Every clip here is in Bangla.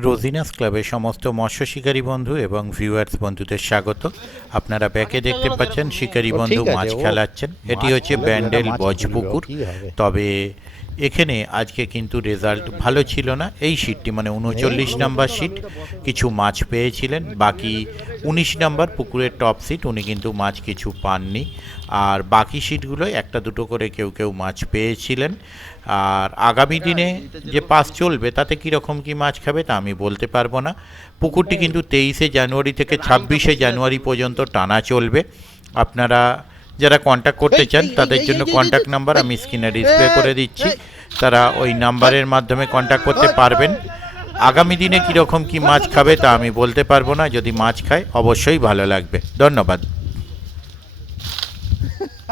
রোজিনাস ক্লাবের সমস্ত মৎস্য শিকারী বন্ধু এবং ভিউয়ার্স বন্ধুদের স্বাগত। আপনারা ব্যাকে দেখতে পাচ্ছেন শিকারী ও বন্ধু ঠিক আছে, মাছ ও খেলাচ্ছেন। এটি মাছ হচ্ছে খেলে তো ব্যান্ডেল এটা মাছ তুলবে, ও বজপুকুর। কি হবে? তবে এখানে আজকে কিন্তু রেজাল্ট ভালো ছিল না। এই শিটটি মানে 39 নাম্বার শিট কিছু মাছ পেয়েছিলেন, বাকি 19 নাম্বার পুকুরের টপ সিট উনি কিন্তু মাছ কিছু পাননি। আর বাকি শিটগুলোয় একটা দুটো করে কেউ কেউ মাছ পেয়েছিলেন। আর আগামী দিনে যে পাস চলবে তাতে কীরকম কী মাছ খাবে তা আমি বলতে পারবো না। পুকুরটি কিন্তু 23শে জানুয়ারি থেকে 26শে জানুয়ারি পর্যন্ত টানা চলবে। আপনারা যারা কন্ট্যাক্ট করতে চান তাদের জন্য কন্ট্যাক্ট নাম্বার আমি স্ক্রিনে ডিসপ্লে করে দিচ্ছি, তারা ওই নাম্বারের মাধ্যমে কন্ট্যাক্ট করতে পারবেন। আগামী দিনে কীরকম কী মাছ খাবে তা আমি বলতে পারবো না, যদি মাছ খায় অবশ্যই ভালো লাগবে। ধন্যবাদ।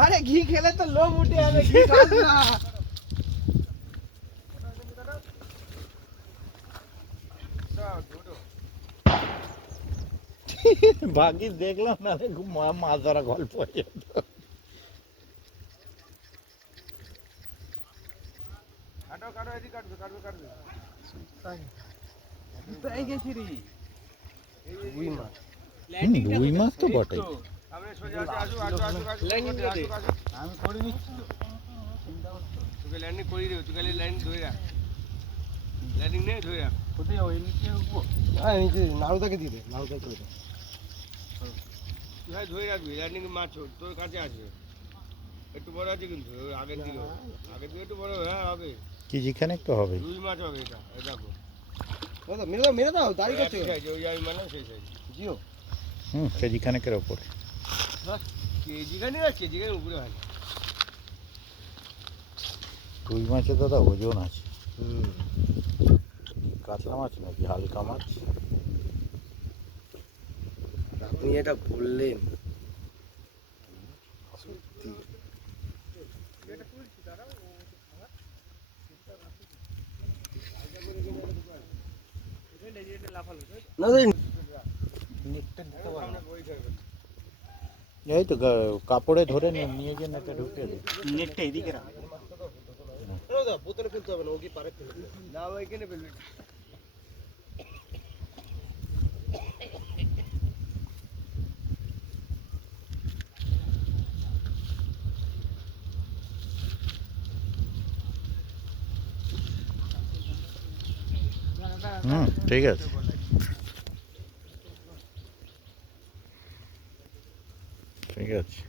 আরে ঘি খেলে তো লোম উঠে যাবে, ঘি খাস না। ভাগ্যিস দেখলাম, না মাছ ধরা গল্প হয়ে যেত। কাটো কাটো, এদিকে কাটবে কাটবে কাটবে। কোথায় গেছি রে? রুই মাছ। রুই মাছ তো বটেই। আমরা সোজা আসু আসু আসু আসু আসু আসু। আমি করে নিচ্ছি তো। তোকে ল্যান্ডিং করিয়ে দেবো, তুই খালি লাইন ধরে রাখ। ল্যান্ডিং নে ধরে রাখ। কোথায় যাবো? নিচে উঠবো? হ্যাঁ নিচে, নাড়ুদাকে দিয়ে দে, নাড়ুদাকে করে দে। তুই ধরে রাখবি, ল্যান্ডিং মাছ তোর কাছে আসবে। একটু বড় আছে কিন্তু আগের দিকে একটু বড়। হ্যাঁ হবে, কেজি খানেক তো হবে। রুই মাছ হবে এটা। এই দেখো দাদা, মেরে দাও মেরে দাও, দাঁড়িয়ে গেছে ওই আমি মানে সেই সাইজ জিও। কেজি খানেকের ওপরে। কেজি খানি আর কেজি খানি উপরে হয় না। রুই মাছে দাদা ওজন আছে। কাতলা মাছ নাকি হালকা মাছ? আপনি এটা বললেন সত্যি। এই তো কাপড়ে ধরে নিয়ে গিয়ে নেটে ঢুকিয়ে দে। নেটটা এদিকে রাখ। বোতলে ফেলতে হবে না, ও কি পারে ফেলবে না, ও এখানে ফেলবে। ঠিক আছে, ঠিক আছে।